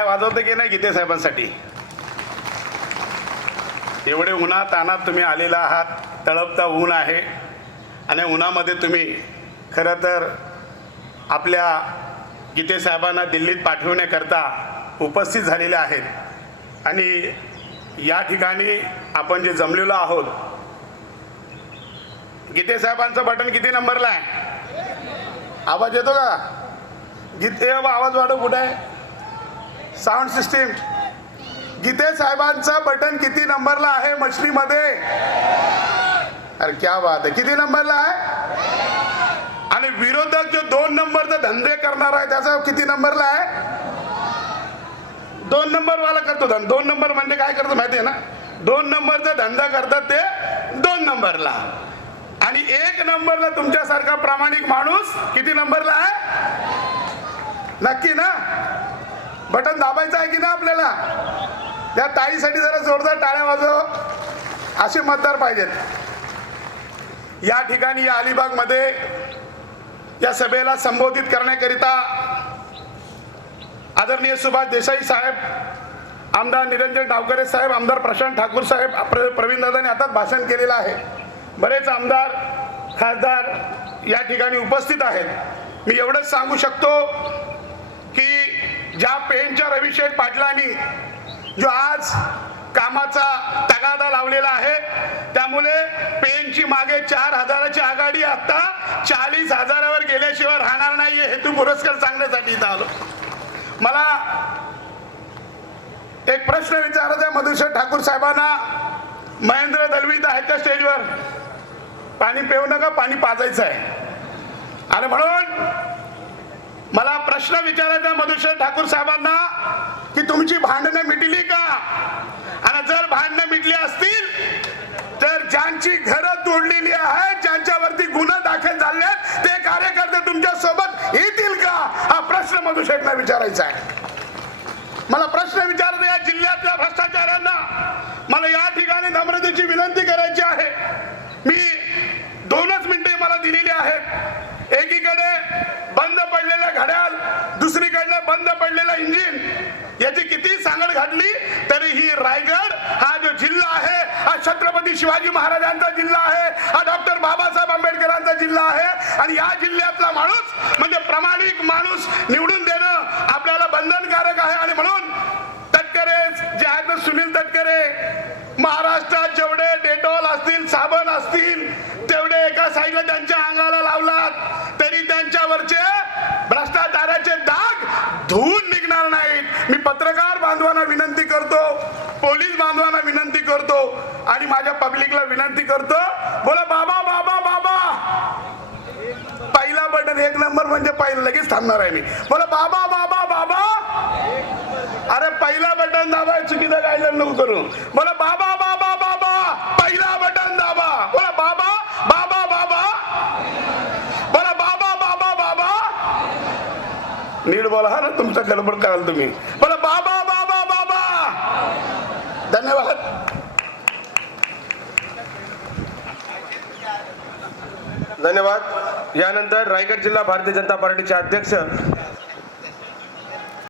टाळ्या वाजवते की नाही गीते साहेबांसाठी? एवढे उन्हा तानात तुम्ही आलेला आहात तळपता ऊन आहे आणि उन्हामध्ये तुम्ही खरं तर आपल्या गीते साहेबांना दिल्लीत पाठविण्याकरता उपस्थित झालेले आहेत. आणि या ठिकाणी आपण जे जमलेलो आहोत गीते साहेबांचं बटन किती नंबरला आहे? आवाज येतो का? गीते आवाज वाढव कुठे आहे? Sound system. गीते साहेबांचा बटन किती नंबरला आहे मछलीमध्ये? अरे क्या बात आहे. किती नंबरला आहे? आणि विरोधक जो दोन नंबरचे धंदे करणार आहे त्याचा किती नंबरला आहे? दोन नंबर वाला करतो धंदा. दोन नंबर म्हणजे काय करतो माहिती आहे ना? दोन नंबरचा धंदा करतात ते दोन नंबरला. आणि एक नंबरला तुमच्यासारखा प्रामाणिक माणूस किती नंबरला आहे? नक्की ना? बटन दाबायचं आहे की ना आपल्याला? त्या ताईसाठी जरा जोरदार टाळ्या वाजव. असे मतदार पाहिजेत. या ठिकाणी या अलिबागमध्ये या सभेला संबोधित करण्याकरिता आदरणीय सुभाष देसाई साहेब आमदार निरंजन डावकरे साहेब आमदार प्रशांत ठाकूर साहेब प्र प्रवीण दादांनी आताच भाषण केलेलं आहे. बरेच आमदार खासदार या ठिकाणी उपस्थित आहेत. मी एवढंच सांगू शकतो ज्या पेनच्या रविशेठ पाटलांनी जो आज कामाचा तगादा लावलेला आहे त्यामुळे पेनची मागे चार हजाराची आघाडी आता चाळीस हजारावर गेल्याशिवाय राहणार नाहीये हेतू पुरस्कार सांगण्यासाठी इथं आलो. मला एक प्रश्न विचारत आहे मधुसूर ठाकूर साहेबांना. महेंद्र दलवीत आहेत त्या स्टेजवर. पाणी पिऊ नका पाणी पाजायचं आहे. आणि म्हणून मला प्रश्न विचारायचा आहे ठाकूर साहेबांना की तुमची भांडणं मिटली का? आणि जर भांडणं मिटली असतील तर ज्यांची घरं तोडलेली आहेत ज्यांच्यावरती गुन्हा दाखल झाले आहेत ते कार्यकर्ते तुमच्यासोबत येतील का? हा प्रश्न मधुशेठना विचारायचा आहे. मला प्रश्न विचारते या जिल्ह्यातल्या भ्रष्टाचारांना मला या ठिकाणी नम्रतेची विनंती रायगड घडली तरी ही रायगड हा जो जिल्हा आहे हा छत्रपती शिवाजी महाराजांचा जिल्हा आहे हा डॉक्टर बाबासाहेब आंबेडकरांचा जिल्हा आहे आणि या जिल्ह्यातला माणूस म्हणजे प्रामाणिक माणूस निवडून देणं आपल्याला बंधनकारक आहे. आणि म्हणून तटकरे जे आहेत ना सुनील तटकरे महाराष्ट्रात जेवढे डेटॉल असतील साबण असतील तेवढे एका साईडला त्यांच्या अंगाला लावलात तरी त्यांच्यावरचे भ्रष्टाचाराचे दाग धुवून निघणार नाहीत मी पत्रकार बांधवांना विनंती करतो पोलीस बांधवांना विनंती करतो आणि माझ्या पब्लिकला विनंती करतो बोला बाबा बाबा बाबा. पहिला बटन एक नंबर म्हणजे पहिलं लगेच थांबणार आहे मी. बोला बाबा बाबा बाबा. अरे पहिला बटन दाबा चुकीचं गायलं नको करू बोला बाबा बाबा बाबा. पहिला बटन दाबा. बोला बाबा बाबा बाबा. बोला बाबा बाबा बाबा. नीट बोला हा ना तुमचा गडबड कराल तुम्ही बोला बाबा बाबा बाबा धन्यवाद धन्यवाद. यानंतर रायगड जिल्हा भारतीय जनता पार्टीचे अध्यक्ष